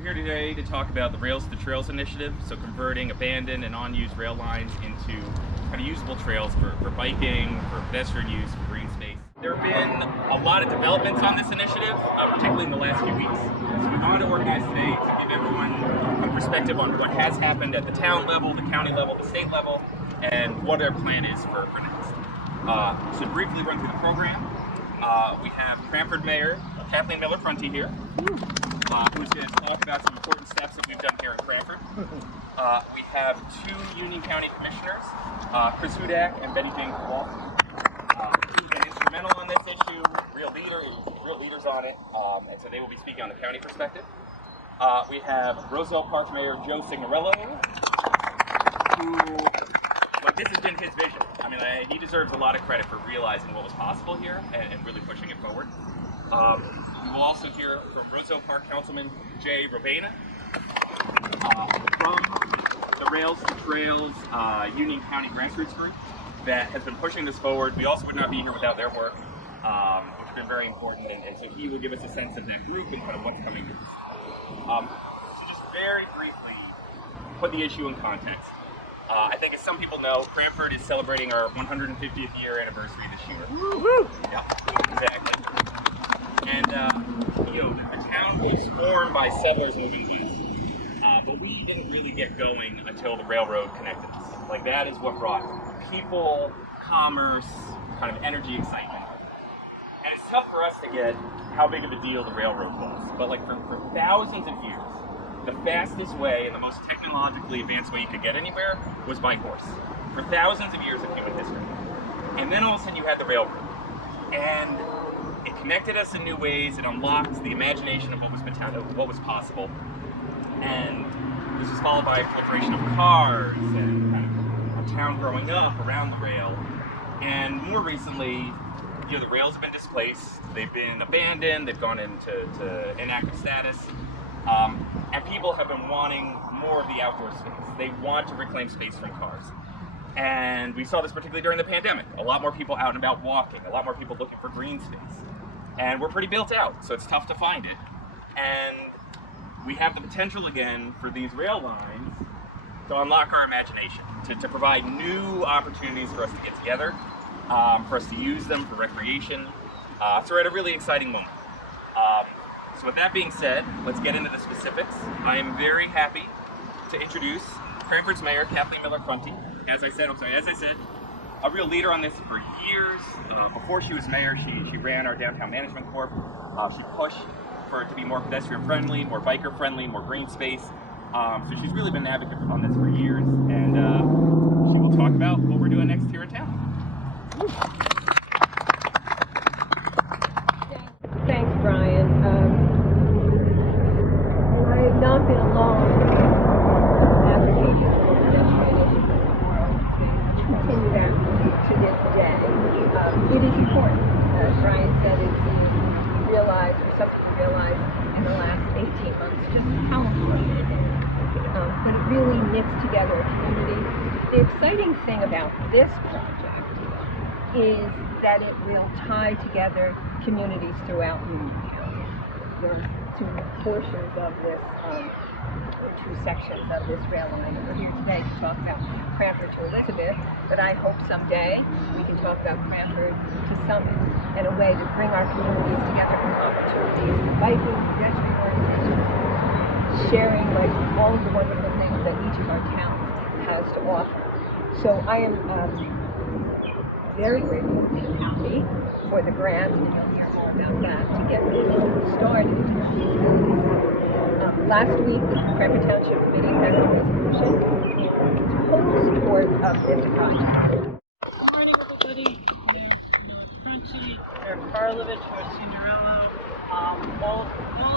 We're here today to talk about the Rails to Trails initiative, so converting abandoned and unused rail lines into kind of usable trails for biking, for pedestrian use, for green space. There have been a lot of developments on this initiative, particularly in the last few weeks. So we wanted to organize today to give everyone a perspective on what has happened at the town level, the county level, the state level, and what our plan is for next. So to briefly run through the program, we have Cranford Mayor Kathleen Miller-Prunty here, who's going to talk about some important steps that we've done here in Cranford. We have two Union County Commissioners, Chris Hudak and Betty Jane Wall, who've been instrumental on this issue, real leaders on it, and so they will be speaking on the county perspective. We have Rosellepark Mayor Joe Signorello, who, this has been his vision. I mean, he deserves a lot of credit for realizing what was possible here and really pushing it forward. We will also hear from Rosellepark Councilman Jay Robena, from the Rails to Trails Union County Grassroots Group that has been pushing this forward. We also would not be here without their work, which has been very important, and so he will give us a sense of that group and kind of what's coming next. So just very briefly put the issue in context. I think, as some people know, Cranford is celebrating our 150th year anniversary this year. Woo-hoo! Yeah, exactly. And the town was formed by settlers moving west, but we didn't really get going until the railroad connected us. Like, that is what brought people, commerce, kind of energy, excitement. And it's tough for us to get how big of a deal the railroad was, but like for thousands of years, the fastest way and the most technologically advanced way you could get anywhere was by horse. For thousands of years of human history. And then all of a sudden you had the railroad. And it connected us in new ways. It unlocked the imagination of what was possible. And this was followed by a proliferation of cars and kind of a town growing up around the rail. And more recently, the rails have been displaced. They've been abandoned. They've gone into inactive status. And people have been wanting more of the outdoor space. They want to reclaim space from cars. And we saw this particularly during the pandemic. A lot more people out and about walking, a lot more people looking for green space. And we're pretty built out, so it's tough to find it. And we have the potential again for these rail lines to unlock our imagination, to provide new opportunities for us to get together, for us to use them for recreation. So we're at a really exciting moment. So with that being said, let's get into the specifics. I am very happy to introduce Cranford's Mayor Kathleen Miller-Prunty. As I said, a real leader on this for years. Before she was mayor, she ran our downtown management corp. She pushed for it to be more pedestrian friendly, more biker friendly, more green space. So she's really been an advocate on this for years, and she will talk about what we're doing next here in town. Thanks, Brian. I have not been alone advocating for pedestrian issues in the world. We continue that to this day. It is important. As Brian said, we realized, or some people realized in the last 18 months, just how important it is. But it really knits together a community. The exciting thing about this project is that it will tie together communities throughout Union County. There are two portions of this, or two sections of this rail line, and we're here today to talk about Cranford to Elizabeth, but I hope someday we can talk about Cranford to Summit in a way to bring our communities together for opportunities for biking, pedestrian orientation, sharing like all of the wonderful things that each of our towns has to offer. So I am very grateful and happy for the grant, and you'll hear more about that, to get this started. Last week, the Cranford Township Committee passed a resolution in total support of this project. Good morning, everybody. Prunty, Mayor Karlovich, Mayor Signorello, all of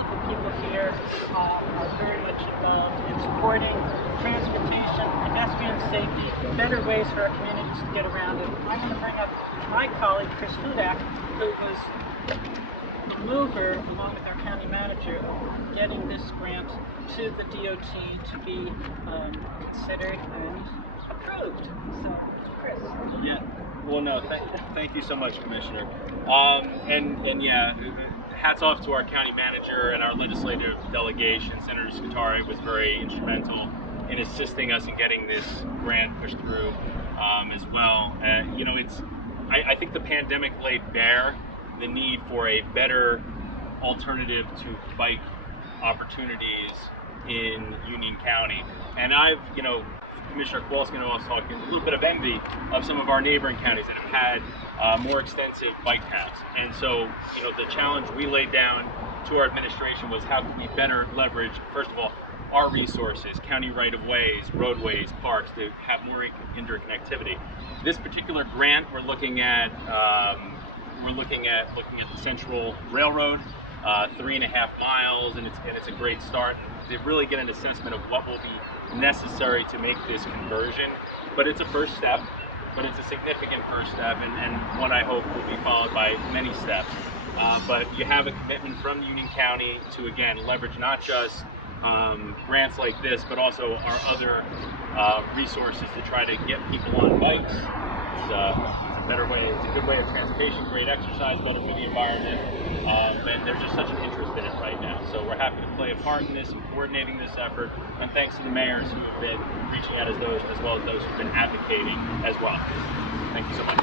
the people here are very much involved in supporting transportation, pedestrian safety, better ways for our communities to get around it. I'm going to bring up my colleague, Chris Hudak, who was the mover, along with our county manager, of getting this grant to the DOT to be considered and approved. So, Chris. Yeah. Well, no, thank you so much, Commissioner. And yeah, hats off to our county manager and our legislative delegation. Senator Scutari was very instrumental in assisting us in getting this grant pushed through as well. You know, I think the pandemic laid bare the need for a better alternative to bike opportunities in Union County. And I've, you know, Commissioner Kowalski and I was talking a little bit of envy of some of our neighboring counties that have had more extensive bike paths. And so, you know, the challenge we laid down to our administration was how can we better leverage, first of all, our resources, county right-of-ways, roadways, parks, to have more interconnectivity. This particular grant, we're looking at the Central Railroad, 3.5 miles, and it's a great start to really get an assessment of what will be necessary to make this conversion. But it's a first step, but it's a significant first step, and what I hope will be followed by many steps. But you have a commitment from Union County to, again, leverage not just grants like this, but also our other resources to try to get people on bikes. It's a better way, it's a good way of transportation, great exercise, better for the environment, and there's just such an interest in it right now. So we're happy to play a part in this and coordinating this effort, and thanks to the mayors who have been reaching out as well as those who've been advocating as well. Thank you so much.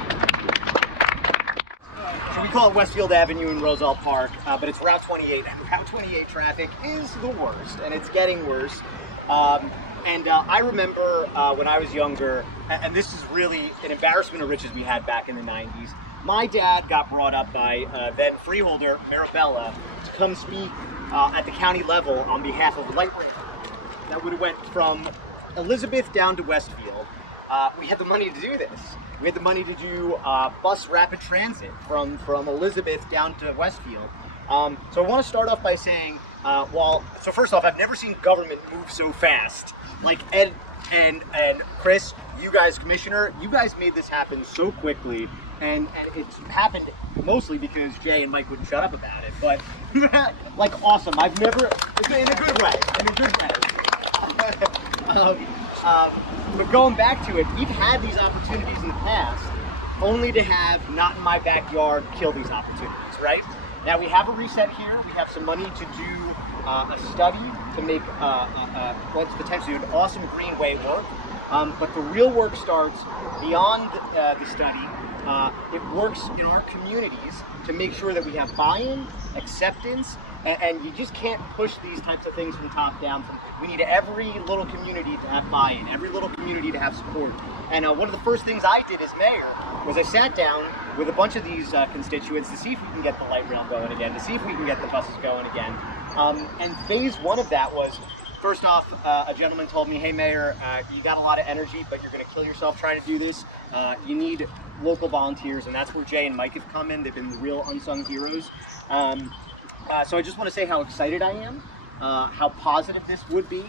So we call it Westfield Avenue in Roselle Park, but it's Route 28. Route 28 traffic is the worst, and it's getting worse. I remember when I was younger, and this is really an embarrassment of riches we had back in the 90s. My dad got brought up by then freeholder Marabella to come speak at the county level on behalf of light rail. That would have went from Elizabeth down to Westfield. We had the money to do this. We had the money to do bus rapid transit from Elizabeth down to Westfield. So I want to start off by saying, so first off, I've never seen government move so fast. Like Ed and Chris, you guys, Commissioner, you guys made this happen so quickly, and it's happened mostly because Jay and Mike wouldn't shut up about it. But like, awesome. I've never, in a good way, but going back to it, we've had these opportunities in the past, only to have not in my backyard kill these opportunities, right? Now we have a reset here. We have some money to do a study to make what's potentially an awesome greenway work. But the real work starts beyond the study. It works in our communities to make sure that we have buy-in, acceptance, and you just can't push these types of things from top down. We need every little community to have buy-in, every little community to have support. And one of the first things I did as mayor was I sat down with a bunch of these constituents to see if we can get the light rail going again, to see if we can get the buses going again. And phase one of that was, first off, a gentleman told me, hey Mayor, you got a lot of energy, but you're gonna kill yourself trying to do this. You need local volunteers, and that's where Jay and Mike have come in. They've been the real unsung heroes. So I just want to say how excited I am, how positive this would be,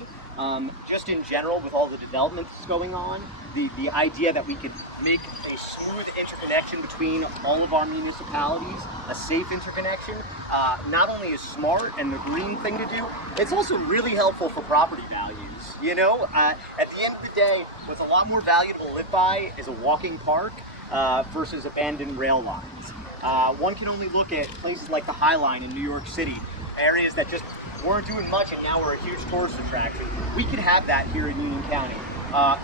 just in general with all the development that's going on, the idea that we could make a smooth interconnection between all of our municipalities, a safe interconnection, not only is smart and the green thing to do, it's also really helpful for property values. You know, at the end of the day, what's a lot more valuable to live by is a walking park versus abandoned rail lines. One can only look at places like the High Line in New York City, areas that just weren't doing much and now we're a huge tourist attraction. We could have that here in Union County.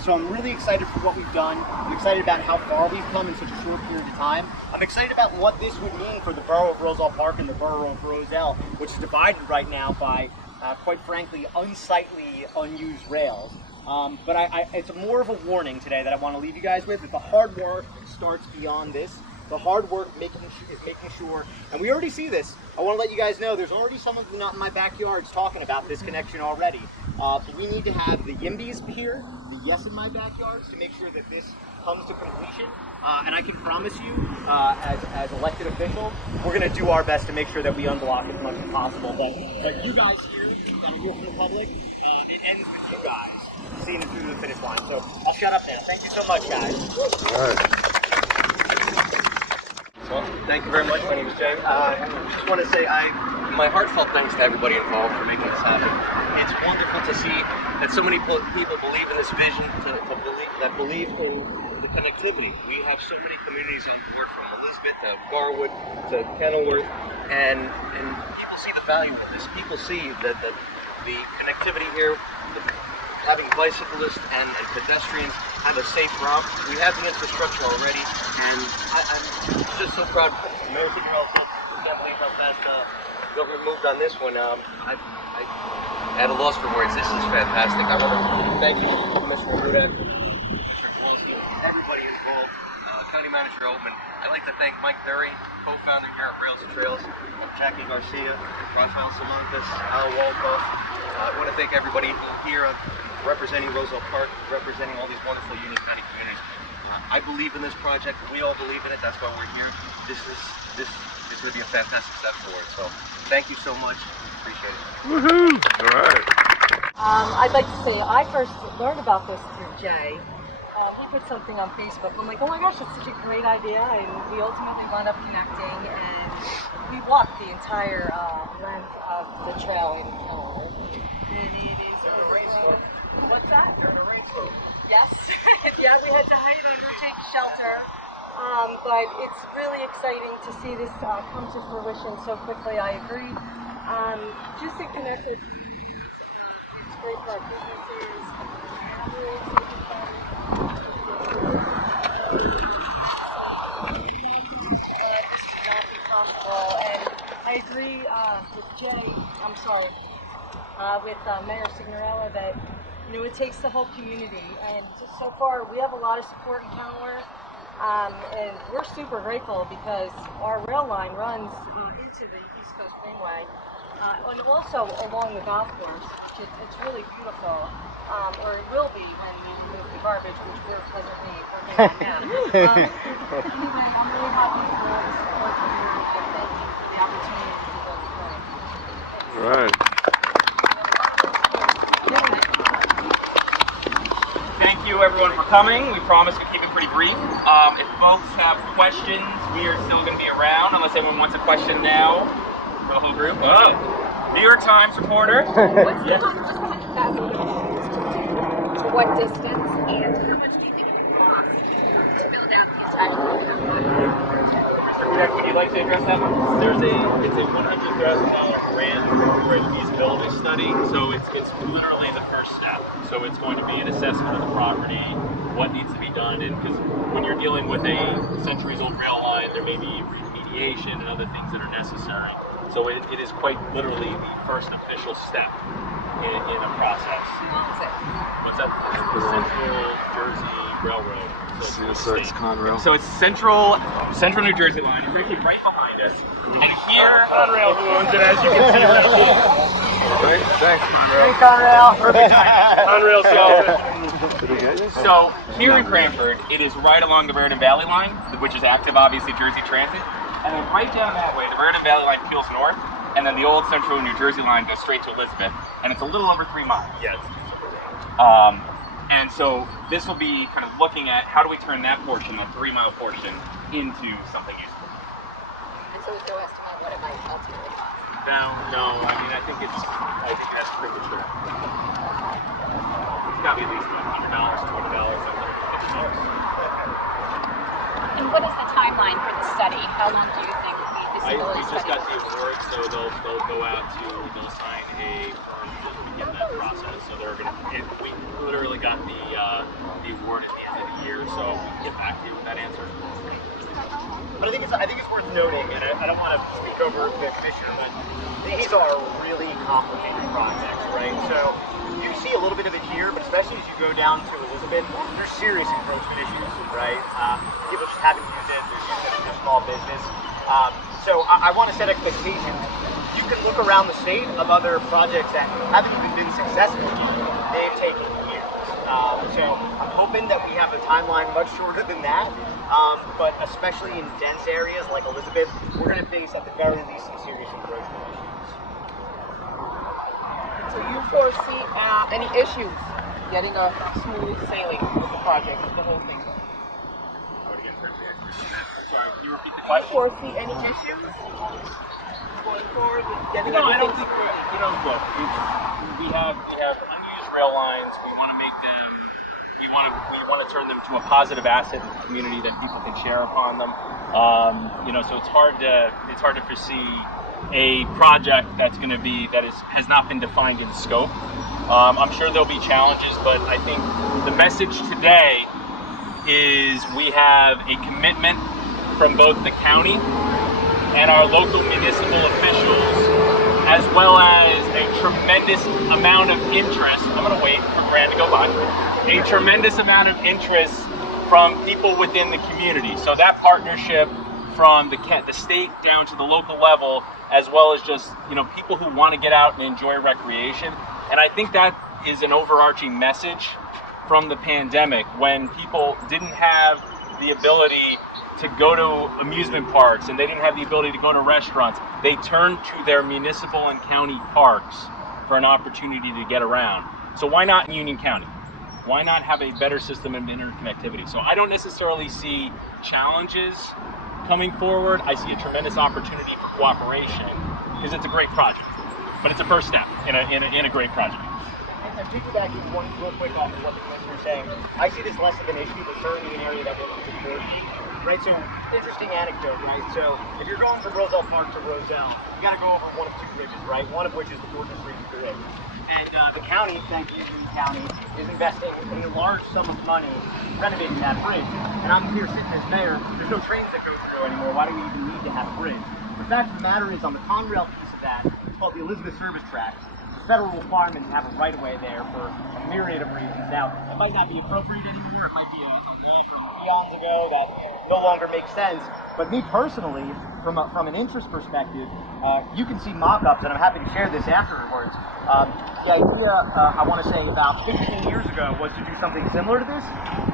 So I'm really excited for what we've done. I'm excited about how far we've come in such a short period of time. I'm excited about what this would mean for the borough of Roselle Park and the borough of Roselle, which is divided right now by, quite frankly, unsightly, unused rails. But it's more of a warning today that I want to leave you guys with, that the hard work starts beyond this. The hard work is making sure, and we already see this. I want to let you guys know there's already some of the Not in My Backyards talking about this connection already. We need to have the YIMBYs here, the Yes in My Backyards, to make sure that this comes to completion. And I can promise you, as elected officials, we're going to do our best to make sure that we unblock as much as possible. But you guys here, that are here from the public, it ends with you guys seeing it through the finish line. So I'll shut up now. Thank you so much, guys. All right. Well, thank you very much. My name is Jay. I just want to say I my heartfelt thanks to everybody involved for making this happen. It's wonderful to see that so many people believe in this vision, believe in the connectivity. We have so many communities on board, from Elizabeth to Garwood to Kenilworth, and people see the value of this. People see that the connectivity here, having bicyclists and pedestrians have a safe route. We have the infrastructure already, and I'm just so proud. Mayor Signorello said, I can't believe how fast the government moved on this one. I'm at a loss for words. This is fantastic. I want to thank you, Commissioner Rudak, everybody involved, County Manager Oldman. I'd like to thank Mike Berry, co-founder here at Railstotrails, Jackie Garcia, Rafael Samanthas, Al Walkoff. I want to thank everybody here representing Roselle Park, representing all these wonderful Union County communities. I believe in this project. We all believe in it. That's why we're here. This is going to be a fantastic step forward. So thank you so much. Appreciate it. Woohoo! All right. I'd like to say I first learned about this through Jay. He put something on Facebook. I'm like, oh my gosh, that's such a great idea. And we ultimately wound up connecting, and we walked the entire length of the trail in Mayoral. And it is a rainstorm. What's that? During a rainstorm. Yes. Yeah, we had to hide under, take shelter. But it's really exciting to see this come to fruition so quickly. I agree. Just to connect with it's great for our businesses. And I agree with Jay. I'm sorry. With Mayor Signorello that it takes the whole community, and just so far we have a lot of support in Kenilworth, and we're super grateful because our rail line runs into the East Coast Greenway, and also along the golf course. It's really beautiful, or it will be when we remove the garbage, which we're presently working on now. Anyway, I'm really happy for the support community, and thank you for the opportunity to go through. All right. Thank you everyone for coming. We promise to keep it pretty brief. If folks have questions, we are still going to be around unless anyone wants a question now for the whole group. Oh, New York Times reporter. What distance and how much do you think it would cost to build out the entire Mr. Jack, would you like to address that one? It's a $100,000 grant for a feasibility study, so it's literally the first step. So it's going to be an assessment of the property, what needs to be done, and because when you're dealing with a centuries-old rail line, there may be remediation and other things that are necessary. So it is quite literally the first official step in a process. Who owns it? What's that? The Central Jersey Railroad. So it's conrail. So it's Central New Jersey line. It's actually right behind us. And here, Conrail owns it, as you can see right here. Right? Thanks, Hey, Conrail. Conrail sells it. So here in Cranford, it is right along the Vernon Valley line, which is active, obviously, Jersey Transit. And then right down that way, the Vernon Valley line peels north, and then the old Central New Jersey line goes straight to Elizabeth, and it's a little over 3 miles. Yes. And so this will be kind of looking at how do we turn that portion, that 3-mile portion, into something useful. And so there's no estimate what it might ultimately cost. No. I mean, I think that's premature. It's got to be at least $100, $20, $150. And what is the timeline for the study? How long do you think the feasibility We just study got the award, so they'll go out they'll sign a firm to begin that process. So we literally got the award at the end of the year, so we can get back to you with that answer. But I think it's worth noting, and I don't want to speak over the commissioner, but these are really complicated projects, right? So you see a little bit of it here, but especially as you go down to Elizabeth, there's serious encroachment issues, right? People just haven't used it. They're using it as a small business. So I want to set expectations. You can look around the state of other projects that haven't even been successful. They've taken years. So I'm hoping that we have a timeline much shorter than that. But especially in dense areas like Elizabeth, we're going to face at the very least some serious encroachment issues. So you foresee any issues getting a smooth sailing with the project, with the whole thing? Sorry, can you repeat the Do you question? foresee any issues going forward with getting No, I don't everything think smoothly? you know. Look, we have unused rail lines. We want to make them. We want to turn them to a positive asset in the community that people can share upon them. You know, so it's hard to foresee a project that's going to be has not been defined in scope. I'm sure there'll be challenges, but I think the message today is we have a commitment from both the county and our local municipal officials, as well as a tremendous amount of interest. I'm going to wait for Brand to go by. A tremendous amount of interest from people within the community. So that partnership from the state down to the local level, as well as just, you know, people who want to get out and enjoy recreation. And I think that is an overarching message from the pandemic, when people didn't have the ability to go to amusement parks and they didn't have the ability to go to restaurants. They turned to their municipal and county parks for an opportunity to get around. So why not in Union County? Why not have a better system of interconnectivity? So I don't necessarily see challenges coming forward. I see a tremendous opportunity for cooperation, because it's a great project, but it's a first step in a great project. And piggybacking one real quick off of what the commissioner's saying, I see this less of an issue, but certainly an area that we're support. Right, so interesting anecdote, right? So if you're going from Roselle Park to Roselle, you got to go over one of two bridges, right? One of which is the Fortress Bridge. And the county, thank you, Union County, is investing a large sum of money renovating that bridge. And I'm here sitting as mayor. There's no trains that go through anymore. Why do we even need to have a bridge? The fact of the matter is, on the conrail piece of that, it's called the Elizabeth Service Tract. Federal requirement to have a right-of-way there for a myriad of reasons. Now, it might not be appropriate anymore. It might be a law from eons ago that no longer makes sense. But me personally, from an interest perspective, you can see mock-ups, and I'm happy to share this afterwards. The idea, I want to say, about 15 years ago was to do something similar to this,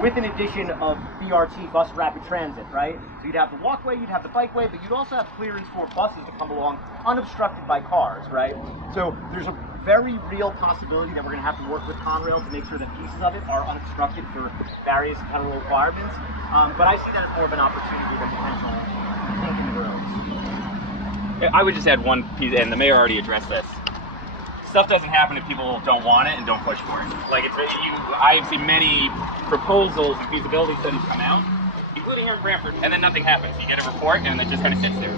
with an addition of BRT, bus rapid transit, right? So you'd have the walkway, you'd have the bikeway, but you'd also have clearance for buses to come along unobstructed by cars, right? So there's a very real possibility that we're going to have to work with Conrail to make sure that pieces of it are unobstructed for various federal requirements. But I see that as more of an opportunity than potential taking the roads. I would just add one piece, and the mayor already addressed this. Stuff doesn't happen if people don't want it and don't push for it. Like, I have seen many proposals and feasibility studies come out, including here in Cranford, and then nothing happens. You get a report, and it just kind of sits there.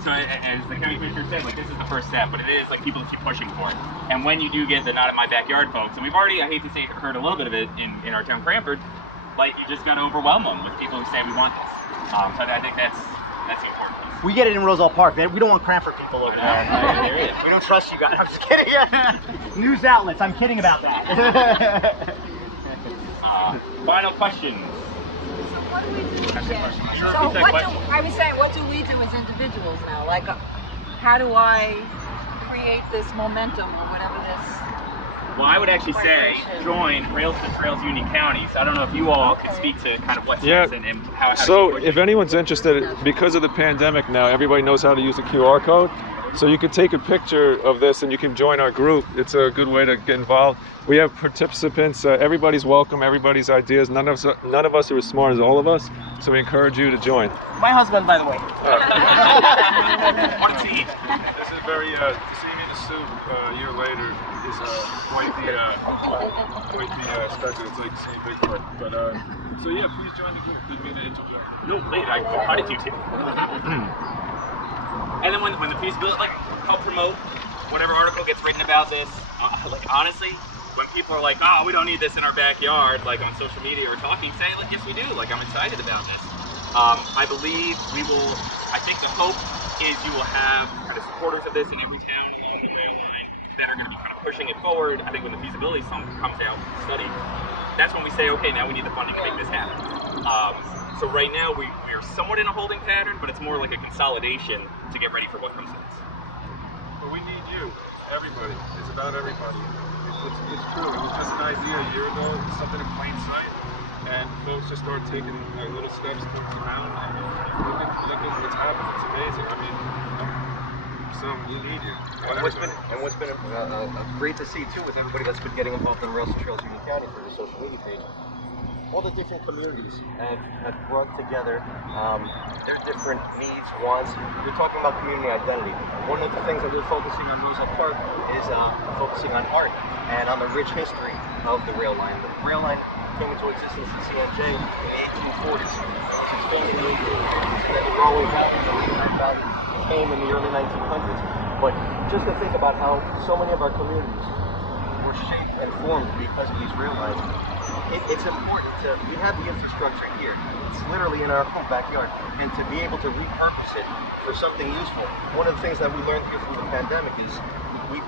So as the county commissioner said, like, this is the first step, but it is like people keep pushing for it. And when you do get the not in my backyard folks, and we've already, I hate to say, heard a little bit of it in our town Cranford, like, you just got to overwhelm them with people who say we want this. So I think that's the important piece. We get it in Roselle Park. We don't want Cranford people over there. We don't trust you guys. I'm just kidding. News outlets. I'm kidding about that. Final question. What do we do? I was saying, what do we do as individuals now? Like, how do I create this momentum or whatever this? Well, I would actually say join Railstotrails Union County. So I don't know if you all could speak to kind of what's next and how. So if anyone's interested, because of the pandemic now, everybody knows how to use a QR code. So you can take a picture of this and you can join our group. It's a good way to get involved. We have participants. Everybody's welcome. Everybody's ideas. None of us are as smart as all of us. So we encourage you to join. My husband, by the way. What to eat? This is very. To see me in a suit a year later is quite the spectacle. It's like seeing Bigfoot. But so yeah, please join the group. Didn't mean to interrupt. No, wait. How did you do? And then when the feasibility, like, help promote whatever article gets written about this. Like, honestly, when people are like, oh, we don't need this in our backyard, like on social media or talking, say, like, yes, we do. Like, I'm excited about this. I believe we will. I think the hope is you will have kind of supporters of this in every town along the rail line that are going to be kind of pushing it forward. I think when the feasibility comes out, study, that's when we say, okay, now we need the funding to make this happen. So right now we are somewhat in a holding pattern, but it's more like a consolidation to get ready for what comes next. But we need you, everybody. It's about everybody. It's true. It was just an idea a year ago. It was something in plain sight, and folks just started taking little steps towards the mountain. And look at what's happening. It's amazing. I mean, so we need you. What's been great to see too with everybody that's been getting involved in Railstotrails Union County for the social media page. all the different communities have brought together their different needs, wants. We're talking about community identity. One of the things that we're focusing on Roselle Park is focusing on art and on the rich history of the rail line. The rail line came into existence in CNJ in the 1840s. Expanded in the 1850s, and then all the way down to the Railroad Valley came in the early 1900s. But just to think about how so many of our communities were shaped and formed because of these rail lines, it's important we have the infrastructure here. It's literally in our own backyard. And to be able to repurpose it for something useful. One of the things that we learned here through the pandemic is we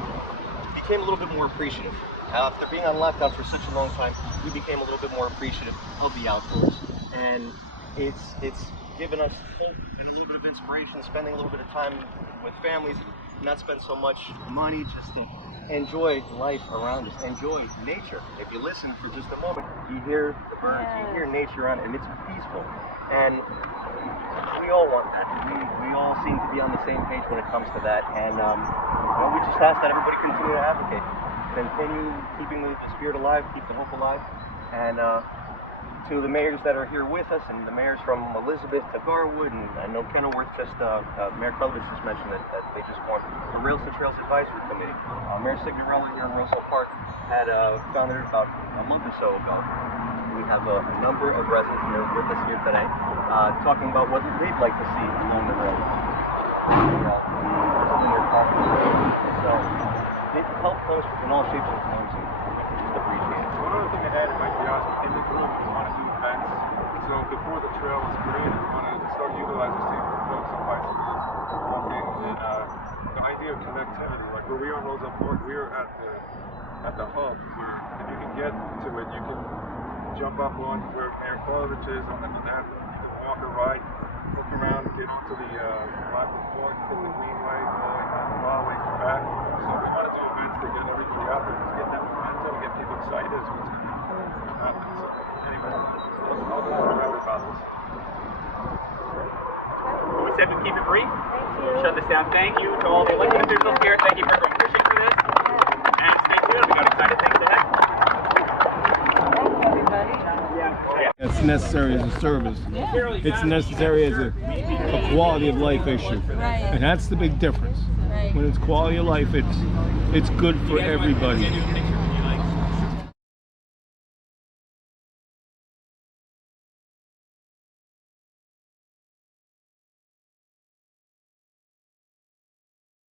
became a little bit more appreciative. After being on lockdown for such a long time, we became a little bit more appreciative of the outdoors. And it's given us hope and a little bit of inspiration, spending a little bit of time with families, not spend so much money, just to enjoy life around us, enjoy nature. If you listen for just a moment, you hear the birds, you hear nature around, and it's peaceful. And we all want that. We all seem to be on the same page when it comes to that. And we just ask that everybody continue to advocate, continue keeping the spirit alive, keep the hope alive. And to the mayors that are here with us, and the mayors from Elizabeth to Garwood, and I know Kenilworth Mayor Krlovich just mentioned that they just formed the Railstotrails Advisory Committee. Mayor Signorella here in Roselle Park had founded it about a month or so ago. We have a number of residents here with us here today talking about what they'd like to see along the railroad. So help comes in all shapes and forms, and just appreciate it. One other thing I added might be in the group, we want to do events. So before the trail was created, we want to start utilizing safety for folks on bicycles, walking, and the idea of connectivity. Like where we are in Roselle Park, we are at the hub where if you can get to it, you can jump up on where Mayor Krlovich is on that. You can walk or ride, look around, get onto the Blackwood Park, hit the Greenway, Broadway, come back. So we want to do events to get everybody out there, just get that momentum, get people excited as what's going to happen. So anyway, I'll go around about this. We said we'd keep it brief. Shut this down. Thank you to all the elected officials here. Thank you for pushing for this. And stay tuned. We got exciting things ahead. It's necessary as a service. It's necessary as a quality of life issue. And that's the big difference. When it's quality of life, it's good for everybody.